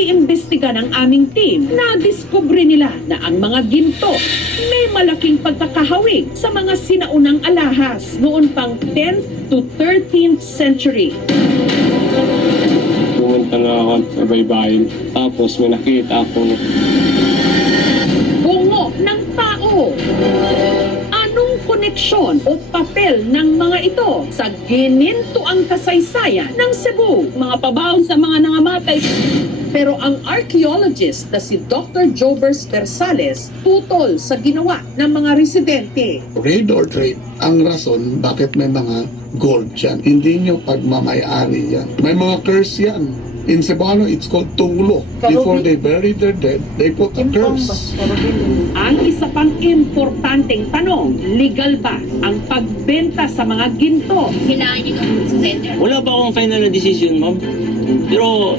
pag-iimbestiga ng aming team, nadiskubre nila na ang mga ginto may malaking pagkakahawig sa mga sinaunang alahas noon pang 10th to 13th century. Pumunta na ako sa baybayin. Tapos may nakita ako. Bungo ng tao. Anong koneksyon o papel ng mga ito sa ginintuang kasaysayan ng Cebu? Mga pabaon sa mga nangamatay. Pero ang archaeologist na si Dr. Jobers Versales tutol sa ginawa ng mga residente. Raid or trade, ang rason bakit may mga gold yan. Hindi nyo pagmamayari yan. May mga curse yan. In Cebuano, it's called tulo. Before they bury their dead, they put a curse. Ang isa pang importanteng tanong, legal ba ang pagbenta sa mga ginto? Kailangan nyo ng surrender. Wala pa akong final na decision, ma'am. Pero